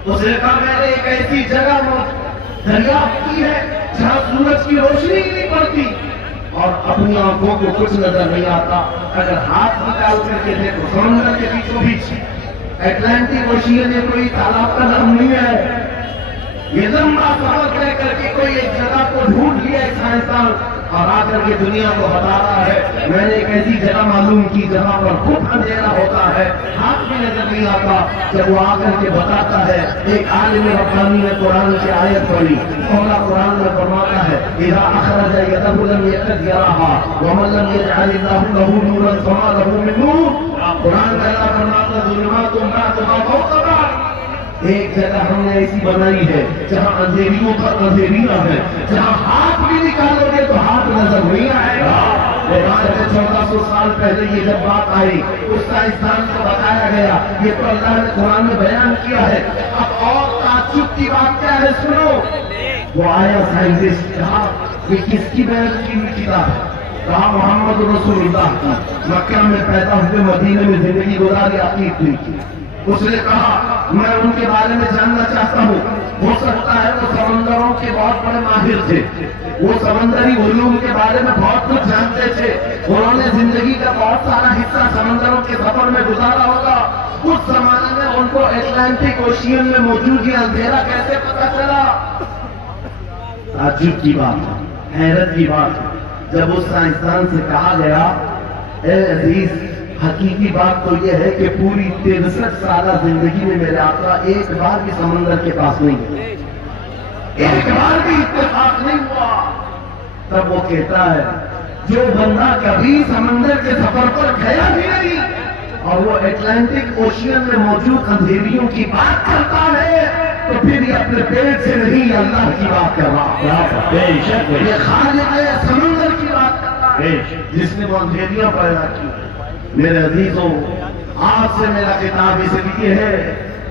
میں نے ایک ایسی جگہ دریافت کی ہے جہاں سورج کی روشنی ہی نہیں پڑتی اور اپنی آنکھوں کو کچھ نظر نہیں آتا. اگر ہاتھ نکال کر کے دیکھو سمندر کے بیچوں بیچ اٹلانٹک اوشین یہ کوئی تالاب کا نام نہیں ہے. یہ لمبا سفر طے کر کے کوئی ایک جگہ کو ڈھونڈ لیا ایک سائنسدان اور آ کر کے دنیا کو بتا رہا ہے میں نے ایک ایسی جگہ معلوم کی جہاں پر خوب اندھیرا ہوتا ہے، ہاتھ بھی نظر نہیں آتا. جب وہ آ کر کے بتاتا ہے، ایک عالم ربانی نے قرآن کی آیت پڑھی اور قرآن میں فرماتا ہے اذا اخرج يده لم يكد يراها ومن لم يجعل الله له نورا فما له من نور. قرآن میں اللہ فرماتا ہے ظلمات بعضها فوق بعض. ایک جگہ ہم نے ایسی بنائی ہے جہاں اندھیریوں پر اندھیریاں ہیں، جہاں ہاتھ بھی نکالو گے تو ہاتھ نظر نہیں آئے گا. 1400 سال پہلے یہ جب بات آئی اس سائنسدان کو بتایا گیا، یہ تو اللہ نے قرآن میں بیان کیا ہے. اب اور تعجب کی بات کیا ہے سنو. وہ آیا سائنٹسٹ، کہا یہ کس کی بیان کی ہوئی کتاب ہے؟ کہا محمد رسول اللہ کی، مکہ میں پیدا ہوئے مدینے میں زندگی گزاری عقیق ہوئی کی. اس نے کہا میں ان کے بارے میں جاننا چاہتا ہوں. ہو سکتا ہے وہ سمندروں کے بہت بڑے ماہر تھے، وہ سمندری علوم کے بارے میں بہت کچھ جانتے تھے، انہوں نے زندگی کا بہت سارا حصہ سمندروں کے سفر میں گزارا ہوگا. اس زمانے میں ان کو اٹلانٹک اوشین میں موجود یہ اندھیرا کیسے پتا چلا؟ تعجب کی بات ہے، حیرت کی بات ہے. جب اس سائنسدان سے کہا گیا اے عزیز حقیقی بات تو یہ ہے کہ پوری 63 سالہ زندگی میں میرے آقا ایک بار بھی سمندر کے پاس نہیں گئے، ایک بار بھی اتفاق نہیں ہوا. تب وہ کہتا ہے جو بندہ کبھی سمندر کے سفر پر گیا بھی نہیں اور وہ اٹلانٹک اوشین میں موجود اندھیریوں کی بات کرتا ہے تو پھر یہ اپنے پیٹ سے نہیں یہ اللہ کی بات کر رہا، یہ خالق ہے سمندر کی بات کر رہا ہے جس نے وہ اندھیریاں پیدا کی. میرے عزیزوں آج سے میرا خطاب اس لیے ہے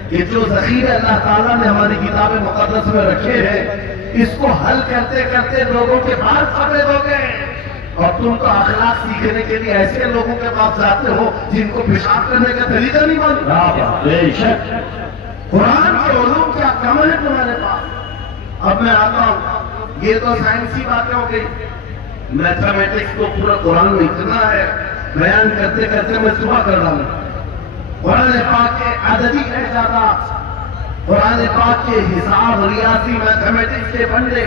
کہ جو ذخیرے اللہ تعالیٰ نے ہماری کتاب مقدس میں رکھے ہیں اس کو حل کرتے کرتے لوگوں کے بال پھٹے ہو گئے اور تم تو اخلاق سیکھنے کے لیے ایسے لوگوں کے پاس جاتے ہو جن کو پیشاب کرنے کا طریقہ نہیں معلوم. بے شک قرآن کے علوم کیا کم ہے تمہارے پاس. اب میں آتا ہوں، یہ تو سائنسی باتیں ہو گئی. میتھمیٹکس کو پورا قرآن میں اتنا ہے بیان کرتے کرتے میں صبح کر رہا ہوں. قرآن پاک کے عددی اعجازات، قرآن پاک کے حساب، ریاضی، میتھمیٹکس کے بندے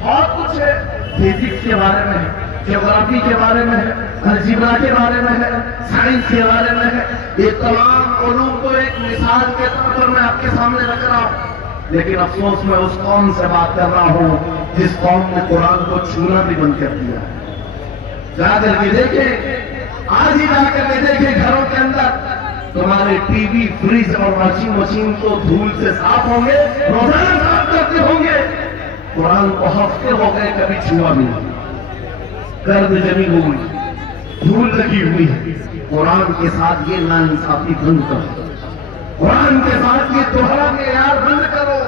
بہت کچھ ہے. فزکس کے بارے میں ہے، جغرافی کے بارے میں ہے، الجبرا کے بارے میں ہے، سائنس کے بارے میں ہے. یہ تمام علوم کو ایک مثال کے طور پر میں آپ کے سامنے رکھ رہا ہوں. لیکن افسوس میں اس قوم سے بات کر رہا ہوں جس قوم نے قرآن کو چھونا بھی بند کر دیا. جا کر کے دیکھیں، آج ہی جا کر کے دیکھیں گھروں کے اندر تمہارے ٹی وی، فریج اور واشنگ مشین تو دھول سے صاف ہوں گے، روزانہ صاف کرتے ہوں گے. قرآن کو ہفتے ہو گئے کبھی چھوا بھی نہیں، گرد جمی ہوئی، دھول لگی ہوئی ہے. قرآن کے ساتھ یہ ناانصافی بند کرو، قرآن کے ساتھ یہ دوہرا معیار بند کرو.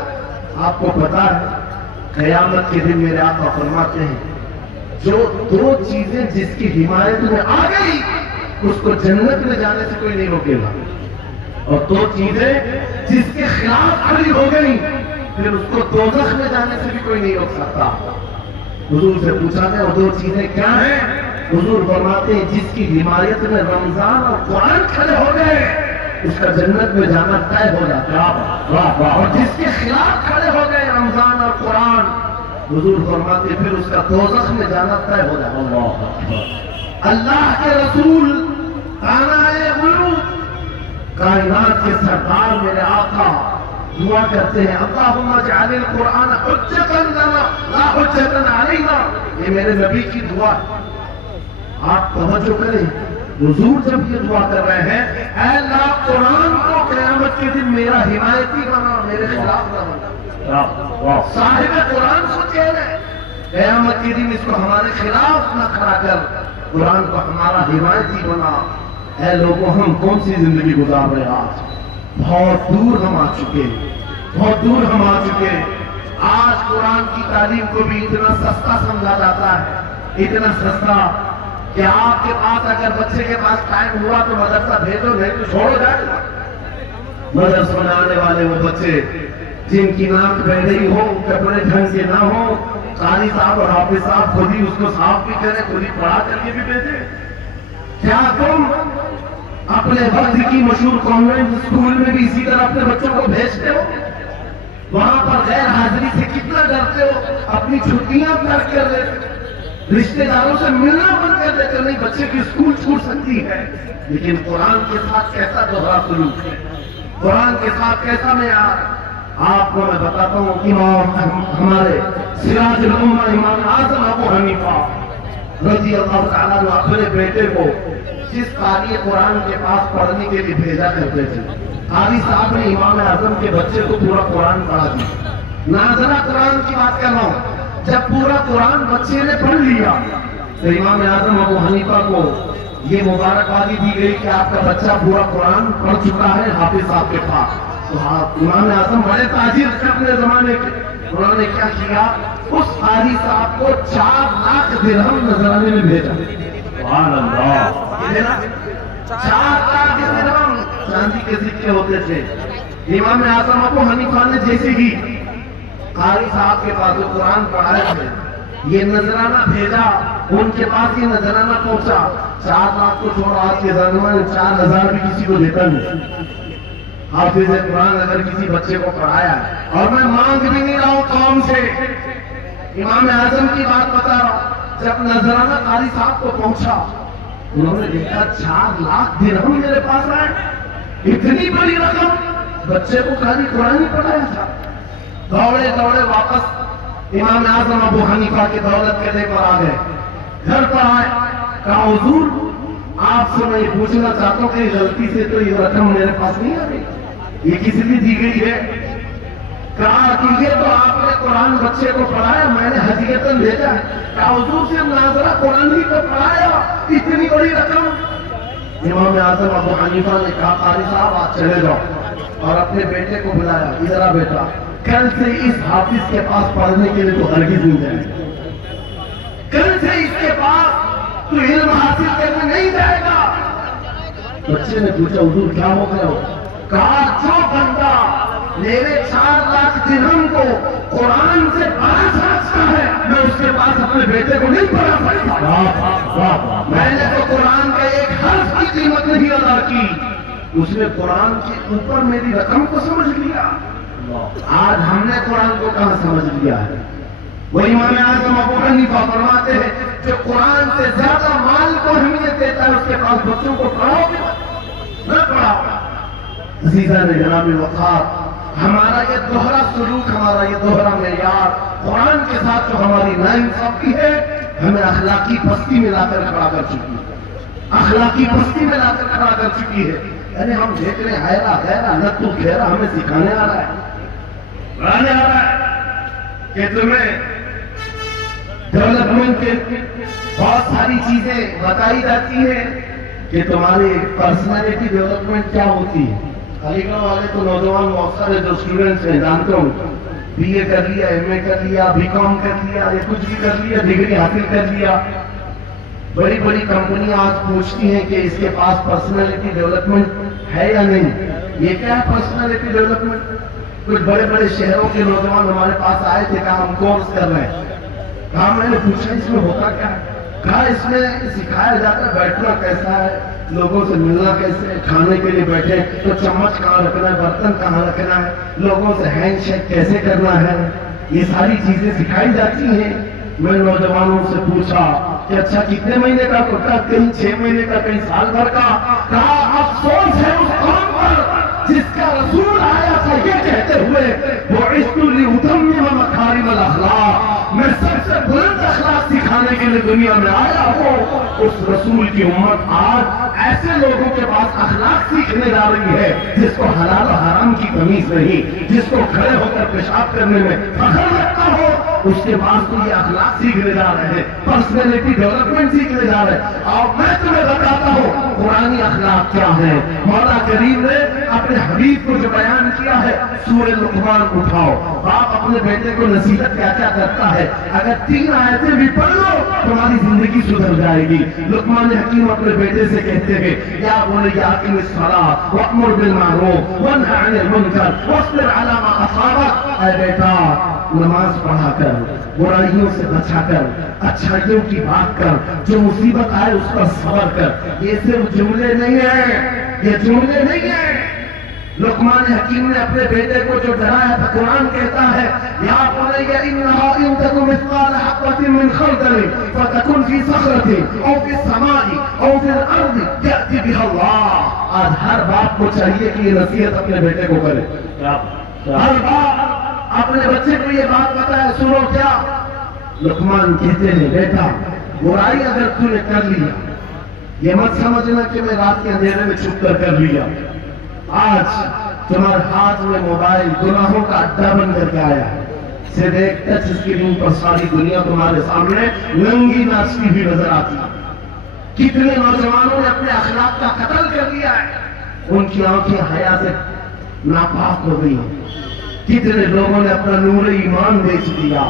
آپ کو پتا ہے قیامت کے دن میرے آقا فرماتے ہیں جو دو چیزیں جس کی حمایت میں آ گئی اس کو جنت میں جانے سے کوئی نہیں روکے گا، اور دو چیزیں جس کے خلاف کھڑی ہو گئی پھر اس کو دوزخ میں جانے سے بھی کوئی نہیں روک سکتا۔ حضور سے پوچھا گیا وہ دو چیزیں کیا ہیں؟ حضور فرماتے ہیں جس کی حمایت میں رمضان اور قرآن کھڑے ہو گئے اس کا جنت میں جانا طے ہو جاتا ہے، اور جس کے خلاف کھڑے ہو گئے رمضان اور قرآن، حضور فرماتے ہیں پھر اس کا دوزخ میں جانا طے ہو جاتا ہے۔ اللہ کے رسول تانائے قلوب کائنات کے سردار میرے آقا دعا کرتے ہیں اللہم اجعل القرآن حجتا لنا لا حجتا علینا، یہ میرے نبی کی دعا ہے۔ آپ توجہ کریں، حضور جب یہ دعا کر رہے ہیں اے اللہ قرآن کو قیامت کے دن میرا حمایتی بنا، میرے خلاف نہ بنا۔ صاحب قرآن خود کہہ رہے ہیں قیامت کے دن اس کو ہمارے خلاف نہ کھڑا کر، قرآن کو ہمارا حمایتی بنا۔ اے لوگوں ہم کون سی زندگی گزار رہے ہیں آج؟ بہت دور ہم آ چکے، بہت دور ہم آ چکے۔ آج قرآن کی تعلیم کو بھی اتنا سستا سمجھا جاتا ہے، اتنا سستا کہ آپ کے پاس اگر بچے کے پاس ٹائم ہوا تو مدرسہ بھیجو، نہیں تو چھوڑو جائے۔ مدرسہ میں آنے والے وہ بچے جن کی ناک بہ رہی ہو، کپڑے ڈھنگ کے نہ ہو، قاری صاحب اور حافظ صاحب خود ہی اس کو صاف بھی کریں، خود ہی پڑھا کر کے بھی بھیجیں۔ کیا تم اپنے وقت کی مشہور کانوینٹ اسکول میں بھی اسی طرح اپنے بچوں کو بھیجتے ہو؟ وہاں پر غیر حاضری سے کتنا ڈرتے ہو، اپنی چھٹیاں ترک کر دیتے، رشتہ داروں سے ملنا بند کر دیتے، نہیں بچے کی اسکول چھوٹ سکتی ہے۔ لیکن قرآن کے ساتھ کیسا دوہرا سلوک ہے، قرآن کے ساتھ کیسا معیار۔ آپ کو میں بتاتا ہوں امام ہمارے سراج الامہ امام اعظم ابو حنیفہ رضی اللہ تعالیٰ عنہ اپنے بیٹے کو جس قاری قرآن کے پاس پڑھنے کے لیے بھیجا کرتے تھے، قاری صاحب نے امام اعظم کے بچے کو پورا قرآن پڑھا دیا۔ ناظرہ قرآن کی بات کر رہا ہوں، جب پورا قرآن بچے نے پڑھ لیا تو امام اعظم ابو حنیفہ کو یہ مبارکبادی دی گئی کہ آپ کا بچہ پورا قرآن پڑھ چکا ہے حافظ صاحب کے پاس۔ تو امام اعظم بڑے تاجر تھے اپنے زمانے کے، انہوں نے کیا کیا، اس قاری صاحب کو 4 لاکھ درہم نذرانے میں بھیجا۔ سبحان اللہ، 4 لاکھ درہم چاندی کے سکے ہوتے تھے۔ امام اعظم ابو حنیفہ نے جیسے ہی قاری صاحب کے پاس جو قرآن پڑھائے تھے یہ نذرانہ بھیجا، ان کے پاس یہ نذرانہ پہنچا، 4 لاکھ کو چھوڑو آج کے زمانے میں 4000 بھی کسی کو دیتا نہیں۔ حافظ قرآن اگر کسی بچے کو پڑھایا ہے، اور میں مانگ بھی نہیں رہا ہوں قوم سے، امام اعظم کی بات بتا رہا ہوں، جب نذرانہ قاری صاحب کو پہنچا انہوں نے دیکھا 4 لاکھ درہم میرے پاس آئے، اتنی بڑی رقم، بچے کو قاری قرآن ہی پڑھایا تھا۔ دوڑے دوڑے واپس امام اعظم ابو حنیفہ کی دولت کرنے پر آ گئے، گھر پر آئے، کہا حضور آپ سے میں یہ پوچھنا چاہتا ہوں کہ غلطی سے تو یہ رقم میرے پاس نہیں آ گئی، یہ کس لیے دی گئی ہے؟ کہا کہ یہ تو آپ نے قرآن بچے کو پڑھایا، میں نے ہدیتاً بھیجا ہے۔ کہا حضور سے ناظرہ قرآن ہی کو پڑھایا، اتنی بڑی رقم؟ امام اعظم ابو حنیفہ نے کہا قاری صاحب آپ چلے جاؤ، اور اپنے بیٹے کو بلایا، ادھر آ بیٹا، کل سے اس حافظ کے پاس پڑھنے کے لیے تو ہرگز نہیں جائے، کل سے اس کے پاس تو علم حاصل کرنے نہیں جائے گا۔ بچے نے پوچھا حضور کیا ہو گیا ہو؟ کہا جو بندہ میرے 4 لاکھ درہم کو قرآن سے بڑا سمجھتا ہے میں اس کے پاس اپنے بیٹے کو نہیں پڑھا سکتا۔ میں نے تو قرآن کا ایک حرف کی قیمت نہیں ادا کی، اس نے قرآن کے اوپر میری رقم کو سمجھ لیا۔ آج ہم نے قرآن کو کہاں سمجھ لیا ہے؟ وہ امام اعظم ابو حنیفہ فرماتے ہیں جو قرآن سے زیادہ مال کو اہمیت دیتا ہے اس کے پاس بچوں کو پڑھاؤ گے نہ پڑھاؤ۔ عزیزان جناب وقار، ہمارا یہ دوہرا سلوک، ہمارا یہ دوہرا معیار قرآن کے ساتھ جو ہماری ناانصافی ہے ہمیں اخلاقی پستی میں لا کر کھڑا کر چکی ہے، اخلاقی پستی میں لا کر کھڑا کر چکی ہے۔ یعنی ہم دیکھ رہے ہیں حیرہ غیرہ لتو خیرہ ہمیں سکھانے آ رہا ہے، بڑھانے آ رہا ہے کہ تمہیں ڈیولپمنٹ کے بہت ساری چیزیں بتائی جاتی ہیں کہ تمہاری پرسنالٹی ڈیولپمنٹ کیا ہوتی ہے۔ علی گڑھ والے تو نوجوان مؤثر ہے جو اسٹوڈنٹس ہیں جانتے ہوں، BA کر لیا, MA کر لیا, BCom کر لیا, یا کچھ بھی کر لیا, ڈگری حاصل کر لیا. بڑی بڑی کمپنیاں آج پوچھتی ہیں کہ اس کے پاس پرسنالٹی ڈیولپمنٹ ہے یا نہیں. یہ کیا ہے پرسنالٹی ڈیولپمنٹ؟ کچھ بڑے بڑے شہروں کے نوجوان ہمارے پاس آئے تھے, کہا ہم کورس کر رہے ہیں. کہا میں نے پوچھا اس میں ہوتا کیا ہے؟ کہا اس میں سکھایا جاتا ہے بیٹھنا کیسا ہے, لوگوں سے ملنا کیسے ہے, کھانے کے لیے بیٹھے تو چمچ کہاں رکھنا ہے, برتن کہاں رکھنا ہے, لوگوں سے ہینڈ شیک کیسے کرنا ہے, یہ ساری چیزیں سکھائی جاتی ہیں. میں نوجوانوں سے پوچھا کہ اچھا کتنے مہینے کا کوٹا, کہیں 6 مہینے کا, کہیں سال بھر کا. کہا افسوس ہے اس قوم پر جس کا رسول آیا تھا یہ کہتے ہوئے بعثت لأتمم مکارم الاخلاق, میں سب سے بلند اخلاق سکھانے کے لیے دنیا میں آیا ہوں. اس رسول کی امت آج ایسے لوگوں کے پاس اخلاق سیکھنے جا رہی ہے جس کو حلال و حرام کی تمیز نہیں, جس کو کھڑے ہو کر پیشاب کرنے میں فخر لگتا ہو, اس کے پاس تو یہ اخلاق سیکھنے جا رہے ہیں, پرسنالٹی ڈیولپمنٹ سیکھنے جا رہے ہیں. اور میں تمہیں بتاتا ہوں قرآنی اخلاق کیا ہے. مولا کریم نے اپنے حبیب کو جو بیان کیا ہے, سورہ لقمان اٹھاؤ, باپ اپنے بیٹے کو نصیحت کیا کیا کرتا ہے, اگر 3 آیتیں بھی پڑھ لو تمہاری زندگی سدھر جائے گی. لقمان حکیم اپنے بیٹے سے کہتے ہیں یا بنیا اقم الصلاۃ وامر بالمعروف وانہی عن المنکر واصبر علی ما اصابک. اے بیٹا نماز پڑھا کر, برائیوں سے بچا کر, اچھائیوں کی بات کر, جو مصیبت آئے اس پر صبر کر. یہ صرف جملے نہیں ہیں, یہ جملے نہیں ہیں. لقمان حکیم نے اپنے بیٹے کو جو ڈرایا تھا, قرآن کہتا ہے یا بنی انہا ان تک مثقال حبۃ من خردل فتکن فی صخرۃ او فی السماء او فی الارض یأتی بها اللہ. آج ہر باپ کو چاہیے کہ یہ نصیحت اپنے بیٹے کو کرے. ہر باپ اپنے بچے کو یہ بات بتائے, سنو کیا لقمان کہتے ہیں بیٹا برائی اگر تو نے کر لیا, یہ مت سمجھنا کہ میں رات کے اندھیرے میں چھپ کر لیا. آج تمہارے ہاتھ میں موبائل گناہوں کا اڈا بن کر کے آیا ہے. صرف ایک ٹچ اسکرین پر ساری دنیا تمہارے سامنے ننگی ناچتی بھی نظر آتی ہے. کتنے نوجوانوں نے اپنے اخلاق کا قتل کر دیا ہے, ان کی آنکھیں حیا سے ناپاک ہو گئی. کتنے لوگوں نے اپنا نور ایمان بیچ دیا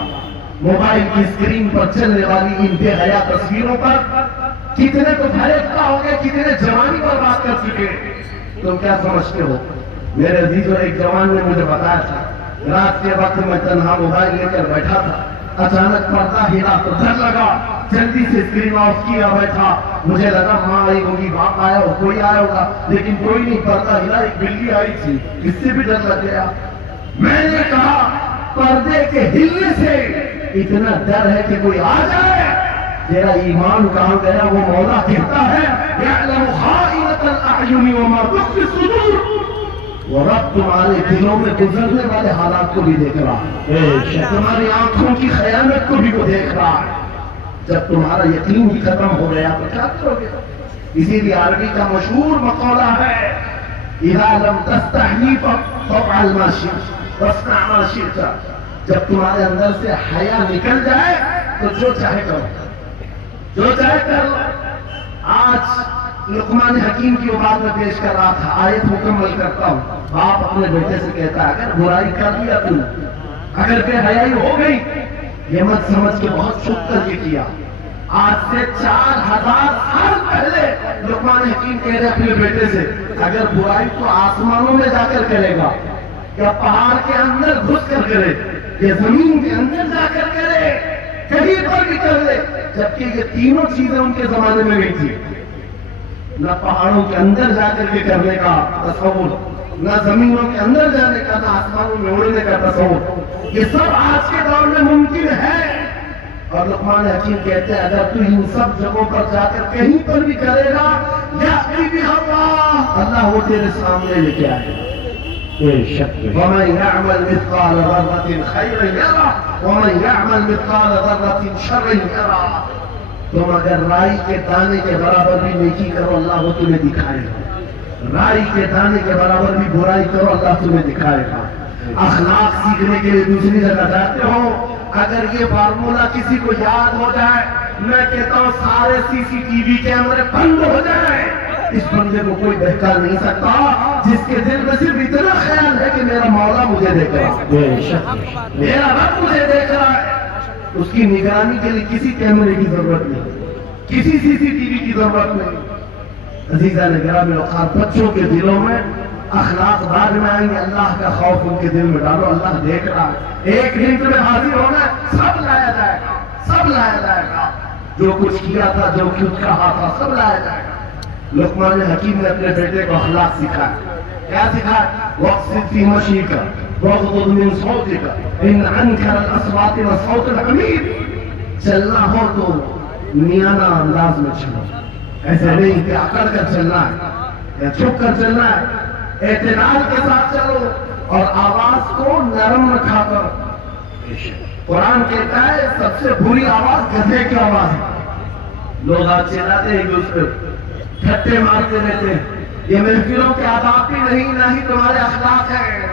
موبائل کی اسکرین پر چلنے والی ان بے حیا تصویروں پر. کتنے تو پھیلتا ہو گئے, کتنے جوانی پر بات کر چکے. تم کیا سمجھتے ہو؟ میرے عزیزوں, ایک جوان نے مجھے بتایا تھا, رات کے وقت میں تنہا موبائل لے کر بیٹھا تھا, اچانک پردہ ہلا تو ڈر لگا, جلدی سے اسکرین آف کیا بیٹھا. مجھے لگا ماں آئی ہوگی, باپ آیا ہو, کوئی آیا ہوگا, لیکن کوئی نہیں. پردہ ہلا, ایک بلی آئی تھی, اس سے بھی ڈر لگ گیا. میں نے کہا پردے کے ہلنے سے اتنا ڈر ہے کہ کوئی آ جائے, تیرا ایمان کہاں گیا وہ مولا کہتا ہے یعلم خائنۃ الاعین وما تخفی الصدور. وہ رب تمہارے دلوں میں گزرنے والے حالات کو بھی دیکھ رہا ہے, تمہاری آنکھوں کی خیانت کو بھی وہ دیکھ رہا ہے. جب تمہارا یقین ہی ختم ہو گیا تو کیا کرو گے؟ اسی لیے عربی کا مشہور مقولہ ہے اذا لم تستحی فافعل ما شئت واصنع ما شئت. جب تمہارے اندر سے حیا نکل جائے تو جو چاہے کرو, جو چاہے کر لو. آج لقمان حکیم کی بات میں پیش کر رہا تھا, آیت مکمل کرتا ہوں. باپ اپنے بیٹے سے کہتا ہے اگر برائی کر لیا تم, اگر بے حیائی ہو گئی, یہ مت سمجھ کے بہت چھپ کر کے کیا. آج سے 4000 سال پہلے لقمان حکیم کہہ رہے اپنے بیٹے سے اگر برائی تو آسمانوں میں جا کر کرے گا, یا پہاڑ کے اندر گھس کر کرے, یا زمین کے اندر جا کر کرے, کہیں پر بھی کر لے. جبکہ یہ تینوں چیزیں ان کے زمانے میں نہیں تھی. نہ پہاڑوں کے اندر جا کر کے کرنے کا تصور, نہ زمینوں کے اندر جانے کا, نہ آسمانوں میں اڑنے کا تصور. یہ سب آج کے دور میں ممکن ہے. اور لقمان حکیم کہتے ہیں اگر تو ان سب جگہوں پر جا کر کہیں پر بھی کرے گا, یأتی بها اللہ, اللہ وہ تیرے سامنے لے کے آئے گا. ومن يعمل مثقال ذرة خيرا يره ومن يعمل مثقال ذرة شرا يره. تم اگر رائی کے دانے کے برابر بھی نیکی کرو, اللہ وہ تمہیں دکھائے گا. رائی کے دانے کے برابر بھی برائی کرو, اللہ تمہیں دکھائے گا. اخلاق سیکھنے کے لیے دوسری جگہ جاتے ہو, اگر یہ فارمولا کسی کو یاد ہو جائے, میں کہتا ہوں سارے CCTV کیمرے بند ہو جائیں, اس بندے کو کوئی بہکا نہیں سکتا جس کے دل میں صرف اتنا خیال ہے کہ میرا مولا مجھے دیکھ رہا ہے، میرا رب مجھے دیکھ رہا ہے۔ اس کی نگرانی کے لیے کسی کیمرے کی ضرورت نہیں، کسی CCTV کی ضرورت نہیں۔ عزیزان گرامی اوقات، بچوں کے دلوں میں اخلاق بعد میں آئیں گے، اللہ کا خوف ان کے دل میں ڈالو، اللہ دیکھ رہا ہے۔ ایک دن تمہیں حاضر ہونا ہے، سب لایا جائے گا، سب لایا جائے گا، جو کچھ کیا تھا، جو کچھ کہا تھا، سب لایا جائے گا۔ لقمان حکیم نے اپنے بیٹے کو اخلاق سکھایا، کیا سکھایا؟ وَاقْصِدْ فِي مَشْيِكَ وَاغْضُضْ مِنْ صَوْتِكَ إِنَّ أَنْكَرَ الْأَصْوَاتِ لَصَوْتُ الْحَمِيرِ۔ چلنا ہو تو میانہ انداز میں چلو، ایسے نہیں کہ اکڑ کر چلنا ہے یا چھپ کر چلنا ہے، اعتدال کے ساتھ چلو اور آواز کو نرم رکھا کرو۔ قرآن کہتا ہے سب سے بری آواز گدھے کی آواز ہے۔ لوگ آج چلاتے ہیں ایک دوسرے ٹھٹے مارتے رہتے ہیں، یہ محفلوں کے آداب بھی نہیں، نہ ہی تمہارے اخلاق ہے۔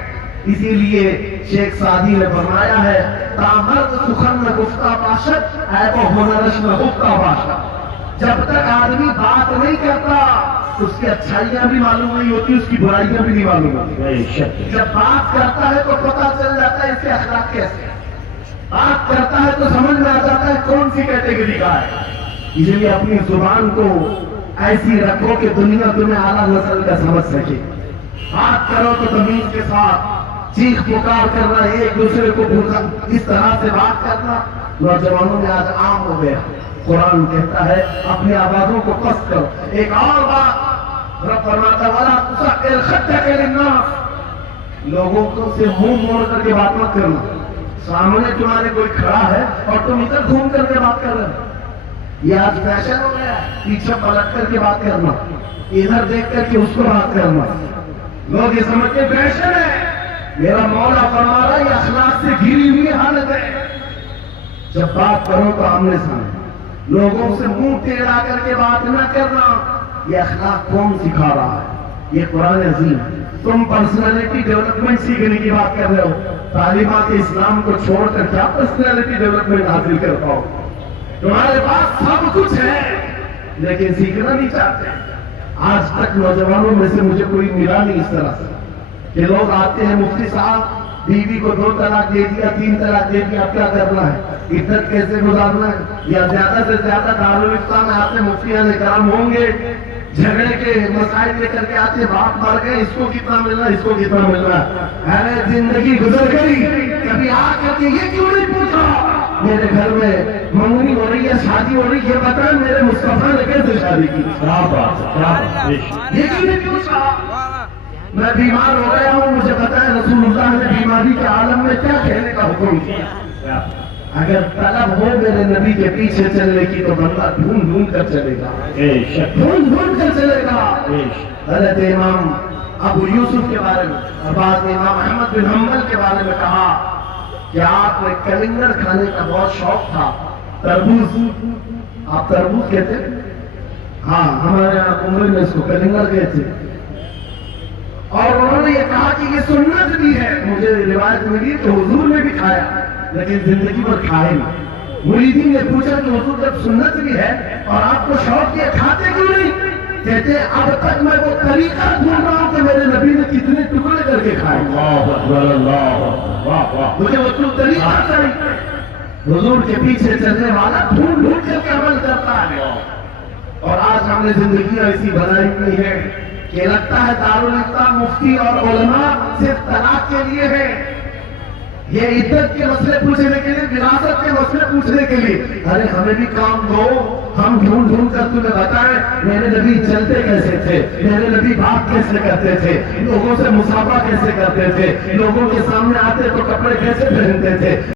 اسی لیے شیخ سعدی نے فرمایا ہے تامرد سخن گفتہ باشد عیب و ہنرش میں گفتہ باشد۔ جب تک آدمی بات نہیں کرتا اس کی اچھائیاں بھی معلوم نہیں ہوتی، اس کی برائیاں بھی نہیں معلوم ہوتی۔ جب بات کرتا ہے تو پتہ چل جاتا ہے اس کے اخلاق کیسے، بات کرتا ہے تو سمجھ میں آ جاتا ہے کون سی کیٹیگری کا ہے۔ اسی لیے اپنی زبان کو ایسی رکھو کہ دنیا تمہیں اعلیٰ نسل کا سمجھ سکے۔ بات کرو تو تمیز کے ساتھ، چیخ پکار کرنا، ایک دوسرے کو اس طرح سے بات کرنا نوجوانوں میں آج عام ہو گیا۔ قرآن کہتا ہے اپنی آوازوں کو پست کرو۔ ایک اور بات رب فرماتا ہے وَلَا تُسَعِّرْ خَدَّكَ لِلنَّاسِ، لوگوں کو سے منہ موڑ کر کے بات مت کرنا۔ سامنے تمہارے کوئی کھڑا ہے اور تم ادھر گھوم کر کے بات کر رہے ہو، یہ آج فیشن ہو گیا ہے، پیچھے پلٹ کر کے بات کرنا، ادھر دیکھ کر کے اس کو بات کرنا۔ لوگ یہ سمجھتے فیشن ہے، میرا مولا فرما رہا ہے یہ اخلاق سے گھری ہوئی حالت ہے۔ جب بات کرو تو آمنے سامنے، لوگوں سے منہ ٹیڑھا کر کے بات نہ کرنا، یہ اخلاق کون سکھا رہا ہے؟ یہ قرآن عظیم ہے۔ تم پرسنالٹی ڈیولپمنٹ سیکھنے کی بات کر رہے ہو، تعلیمات اسلام کو چھوڑ کر کیا پرسنالٹی ڈیولپمنٹ حاصل کر پاؤ؟ تمہارے پاس سب کچھ ہے لیکن سیکھنا نہیں چاہتے۔ آج تک نوجوانوں میں سے مجھے کوئی ملا نہیں اس طرح سے کہ لوگ آتے ہیں مفتی صاحب بیوی کو 2 طلاق دے دیا، 3 طلاق دے دیا، اب کیا کرنا ہے، عدت کیسے گزارنا ہے؟ یا زیادہ سے زیادہ دارالفتہ میں آتے مفتیان کرام ہوں گے، جھگڑے کے مسائل لے کر کے آتے، باپ مر گئے، اس کو کتنا ملنا، اس کو کتنا ملنا۔ ارے زندگی گزر گئی، کبھی آ کر کے یہ کیوں نہیں پوچھا میرے گھر میں منگنی ہو رہی ہے، شادی ہو رہی ہے، یہ بتائیں میرے مصطفیٰ نے کیسے شادی کی؟ یہ کیوں نہیں پوچھا؟ میں بیمار ہو گیا ہوں، مجھے بتائیں رسول اللہ نے بیماری کے عالم میں کیا کہنے کا حکم کیا؟ اگر طلب ہو میرے نبی کے پیچھے چلنے کی تو بندہ ڈھونڈ ڈھونڈ کر چلے گا، ڈھونڈ ڈھونڈ کر چلے گا۔ حضرت امام ابو یوسف کے بارے میں اور بعد میں امام احمد بن حنبل کے بارے میں کہا کہ آپ نے کلنگر کھانے کا بہت شوق تھا، تربوز، آپ تربوز کہتے ہیں؟ ہاں، ہمارے یہاں عمر میں اس کو کلنگر کہتے ہیں۔ اور انہوں نے یہ کہا کہ یہ سنت بھی ہے، مجھے روایت ملی کہ حضور نے بھی کھایا لیکن زندگی پر کھائے نہیں۔ مریدین نے پوچھا کہ حضور جب سنت بھی ہے اور آپ کو شوق یہ کھاتے کیوں نہیں؟ کہتے اب تک میں وہ طریقہ ڈھونڈ رہا ہوں کہ میرے نبی نے کتنے ٹکڑے کر کے کھائے، مجھے وہ طریقہ چاہیے۔ حضور کے پیچھے چلنے والا ڈھونڈ ڈھونڈ کر کے عمل کرتا ہے۔ اور آج ہم نے زندگیاں ایسی بنائی ہوئی ہے کہ لگتا ہے دارالفتہ مفتی اور علماء صرف طلاق کے لیے ہے، یہ عدت کے مسئلے پوچھنے کے لیے، وراثت کے مسئلے پوچھنے کے لیے۔ ارے ہمیں بھی کام دو، ہم ڈھونڈ ڈھونڈ کر تمہیں بتائیں میرے نبی چلتے کیسے تھے، میرے نبی بات کیسے کرتے تھے، لوگوں سے مصافحہ کیسے کرتے تھے، لوگوں کے سامنے آتے تو کپڑے کیسے پہنتے تھے۔